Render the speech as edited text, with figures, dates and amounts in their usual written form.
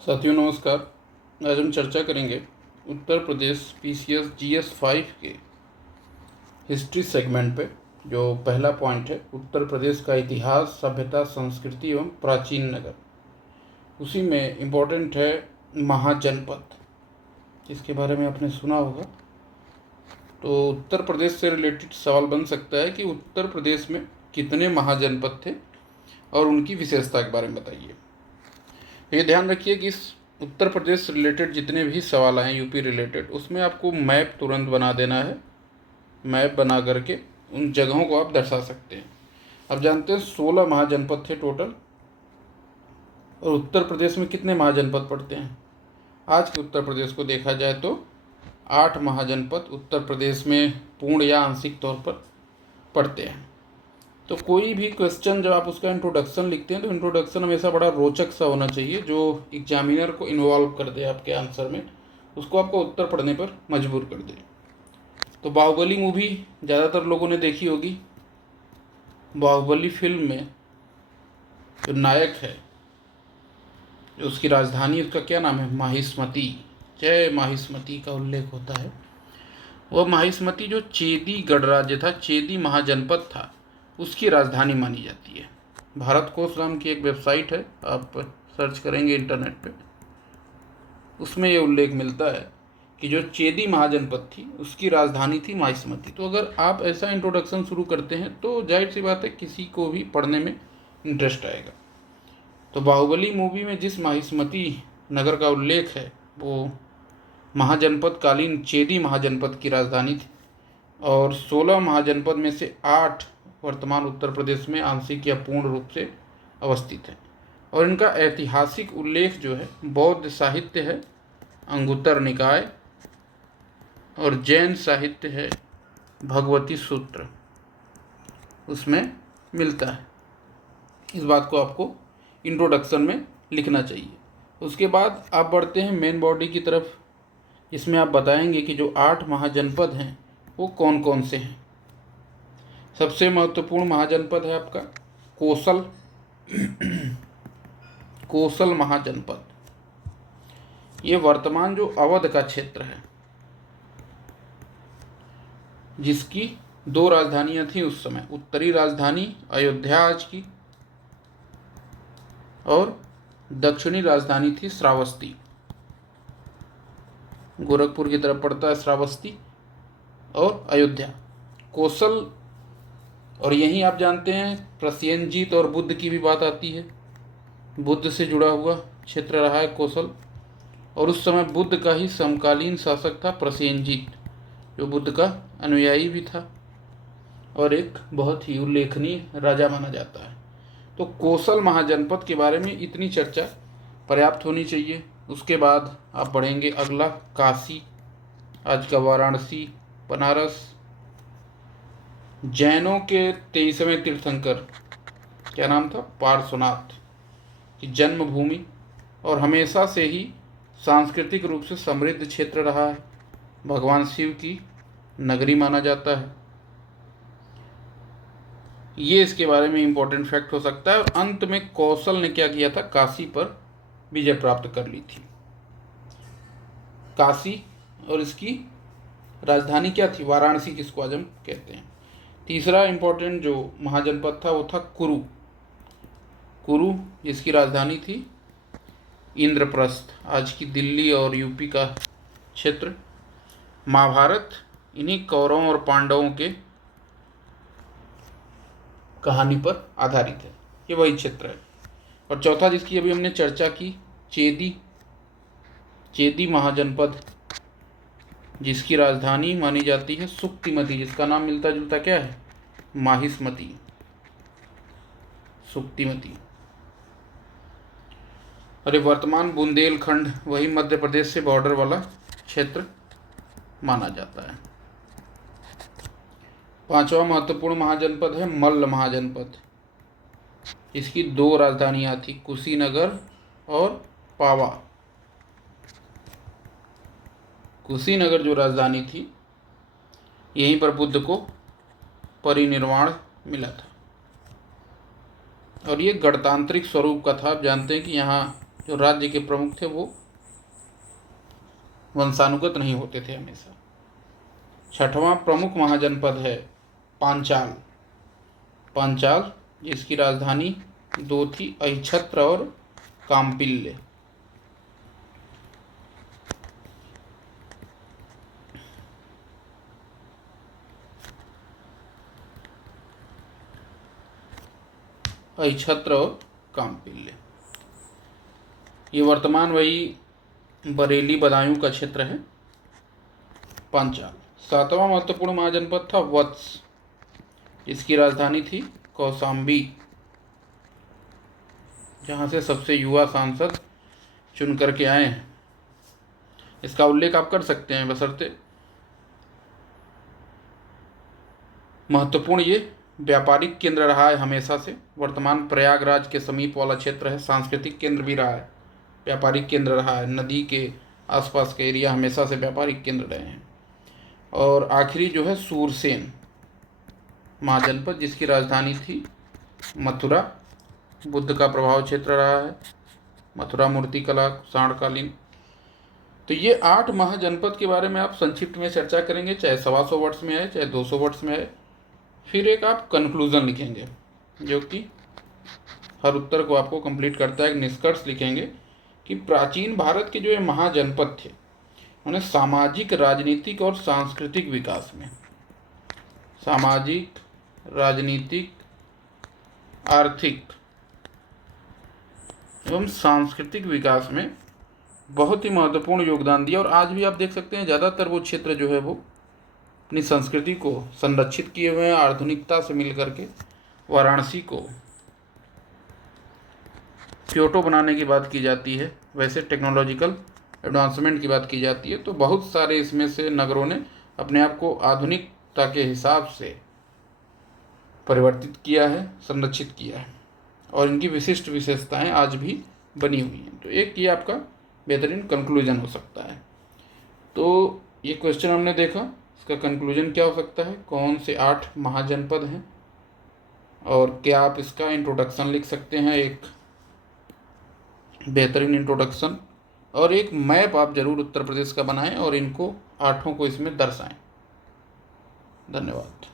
साथियों नमस्कार। आज हम चर्चा करेंगे उत्तर प्रदेश PCS GS 5 के हिस्ट्री सेगमेंट पे। जो पहला पॉइंट है, उत्तर प्रदेश का इतिहास, सभ्यता, संस्कृति एवं प्राचीन नगर। उसी में इम्पोर्टेंट है महाजनपद, जिसके बारे में आपने सुना होगा। तो उत्तर प्रदेश से रिलेटेड सवाल बन सकता है कि उत्तर प्रदेश में कितने महाजनपद थे और उनकी विशेषता के बारे में बताइए। ये ध्यान रखिए कि इस उत्तर प्रदेश से रिलेटेड जितने भी सवाल आए यूपी रिलेटेड, उसमें आपको मैप तुरंत बना देना है। मैप बना करके उन जगहों को आप दर्शा सकते हैं। अब जानते हैं 16 महाजनपद थे टोटल। और उत्तर प्रदेश में कितने महाजनपद पड़ते हैं? आज के उत्तर प्रदेश को देखा जाए तो 8 महाजनपद उत्तर प्रदेश में पूर्ण या आंशिक तौर पर पड़ते हैं। तो कोई भी क्वेश्चन जब आप उसका इंट्रोडक्शन लिखते हैं तो इंट्रोडक्शन हमेशा बड़ा रोचक सा होना चाहिए, जो एग्जामिनर को इन्वॉल्व कर दे आपके आंसर में, उसको आपको उत्तर पढ़ने पर मजबूर कर दे। तो बाहुबली मूवी ज़्यादातर लोगों ने देखी होगी। बाहुबली फिल्म में जो नायक है, जो उसकी राजधानी, उसका क्या नाम है? माहिष्मती। जय माहिष्मती का उल्लेख होता है। वह माहिष्मती जो चेदी गणराज्य था, चेदी महाजनपद था, उसकी राजधानी मानी जाती है। भारत कोश नाम की एक वेबसाइट है, आप सर्च करेंगे इंटरनेट पे, उसमें ये उल्लेख मिलता है कि जो चेदी महाजनपद थी उसकी राजधानी थी माहिष्मती। तो अगर आप ऐसा इंट्रोडक्शन शुरू करते हैं तो जाहिर सी बात है किसी को भी पढ़ने में इंटरेस्ट आएगा। तो बाहुबली मूवी में जिस माहिष्मती नगर का उल्लेख है वो महाजनपद कालीन चेदी महाजनपद की राजधानी थी। और 16 महाजनपद में से 8 वर्तमान उत्तर प्रदेश में आंशिक या पूर्ण रूप से अवस्थित है। और इनका ऐतिहासिक उल्लेख जो है बौद्ध साहित्य है, अंगुत्तर निकाय, और जैन साहित्य है, भगवती सूत्र, उसमें मिलता है। इस बात को आपको इंट्रोडक्शन में लिखना चाहिए। उसके बाद आप बढ़ते हैं मेन बॉडी की तरफ, जिसमें आप बताएंगे कि जो 8 महाजनपद हैं वो कौन कौन से हैं। सबसे महत्वपूर्ण महाजनपद है आपका कोसल कोसल महाजनपद। ये वर्तमान जो अवध का क्षेत्र है, जिसकी 2 राजधानियां थी उस समय। उत्तरी राजधानी अयोध्या आज की, और दक्षिणी राजधानी थी श्रावस्ती। गोरखपुर की तरफ पड़ता है श्रावस्ती और अयोध्या। कोसल, और यहीं आप जानते हैं प्रसेनजीत और बुद्ध की भी बात आती है। बुद्ध से जुड़ा हुआ क्षेत्र रहा है कोसल, और उस समय बुद्ध का ही समकालीन शासक था प्रसेनजीत, जो बुद्ध का अनुयायी भी था और एक बहुत ही उल्लेखनीय राजा माना जाता है। तो कोसल महाजनपद के बारे में इतनी चर्चा पर्याप्त होनी चाहिए। उसके बाद आप बढ़ेंगे अगला काशी, आज का वाराणसी, बनारस। जैनों के 23वें तीर्थंकर, क्या नाम था? पार्श्वनाथ की जन्मभूमि, और हमेशा से ही सांस्कृतिक रूप से समृद्ध क्षेत्र रहा है। भगवान शिव की नगरी माना जाता है। ये इसके बारे में इम्पोर्टेंट फैक्ट हो सकता है। और अंत में कौशल ने क्या किया था? काशी पर विजय प्राप्त कर ली थी। काशी, और इसकी राजधानी क्या थी? वाराणसी, जिसको आज हम कहते हैं। तीसरा इम्पोर्टेंट जो महाजनपद था वो था कुरु। कुरु, जिसकी राजधानी थी इंद्रप्रस्थ, आज की दिल्ली और यूपी का क्षेत्र। महाभारत इन्हीं कौरवों और पांडवों के कहानी पर आधारित है, ये वही क्षेत्र है। और चौथा, जिसकी अभी हमने चर्चा की, चेदी महाजनपद, जिसकी राजधानी मानी जाती है सुक्तिमती, जिसका नाम मिलता जुलता क्या है? माहिष्मती, सुक्तिमती। और ये वर्तमान बुंदेलखंड, वही मध्य प्रदेश से बॉर्डर वाला क्षेत्र माना जाता है। 5वां महत्वपूर्ण महाजनपद है मल्ल महाजनपद। इसकी 2 राजधानियां थी, कुशीनगर और पावा। कुशीनगर जो राजधानी थी, यहीं पर बुद्ध को परिनिर्वाण मिला था। और ये गणतांत्रिक स्वरूप का था। आप जानते हैं कि यहाँ जो राज्य के प्रमुख थे वो वंशानुगत नहीं होते थे हमेशा। छठवां प्रमुख महाजनपद है पांचाल। पांचाल जिसकी राजधानी दो थी, अहिछत्र और काम्पिल्य। अहिछत्र और काम्पिल्य ये वर्तमान वही बरेली बदायूं का क्षेत्र है पांचाल। सातवां महत्वपूर्ण महाजनपद था वत्स, जिसकी राजधानी थी कौशाम्बी, जहां से सबसे युवा सांसद चुन करके आए हैं। इसका उल्लेख आप कर सकते हैं, बशर्ते महत्वपूर्ण ये व्यापारिक केंद्र रहा है हमेशा से। वर्तमान प्रयागराज के समीप वाला क्षेत्र है, सांस्कृतिक केंद्र भी रहा है, व्यापारिक केंद्र रहा है। नदी के आसपास के एरिया हमेशा से व्यापारिक केंद्र रहे हैं। और आखिरी जो है सूरसेन महाजनपद, जिसकी राजधानी थी मथुरा, बुद्ध का प्रभाव क्षेत्र रहा है, मथुरा मूर्तिकला साणकालीन। तो ये 8 महाजनपद के बारे में आप संक्षिप्त में चर्चा करेंगे, चाहे 125 वर्ड्स में आए चाहे 200 वर्ड्स में आए। फिर एक आप कंक्लूजन लिखेंगे जो कि हर उत्तर को आपको कंप्लीट करता है। एक निष्कर्ष लिखेंगे कि प्राचीन भारत के जो ये महाजनपद थे उन्हें सामाजिक, राजनीतिक और सांस्कृतिक विकास में, सामाजिक, राजनीतिक, आर्थिक एवं सांस्कृतिक विकास में बहुत ही महत्वपूर्ण योगदान दिया। और आज भी आप देख सकते हैं ज़्यादातर वो क्षेत्र जो है वो अपनी संस्कृति को संरक्षित किए हुए हैं। आधुनिकता से मिल करके वाराणसी को क्योटो बनाने की बात की जाती है, वैसे टेक्नोलॉजिकल एडवांसमेंट की बात की जाती है। तो बहुत सारे इसमें से नगरों ने अपने आप को आधुनिकता के हिसाब से परिवर्तित किया है, संरक्षित किया है, और इनकी विशिष्ट विशेषताएं आज भी बनी हुई हैं। तो एक ये आपका बेहतरीन कंक्लूजन हो सकता है। तो ये क्वेश्चन हमने देखा, इसका कंक्लूजन क्या हो सकता है, कौन से 8 महाजनपद हैं, और क्या आप इसका इंट्रोडक्शन लिख सकते हैं, एक बेहतरीन इंट्रोडक्शन, और एक मैप आप जरूर उत्तर प्रदेश का बनाएं और इनको 8 को इसमें दर्शाएं। धन्यवाद।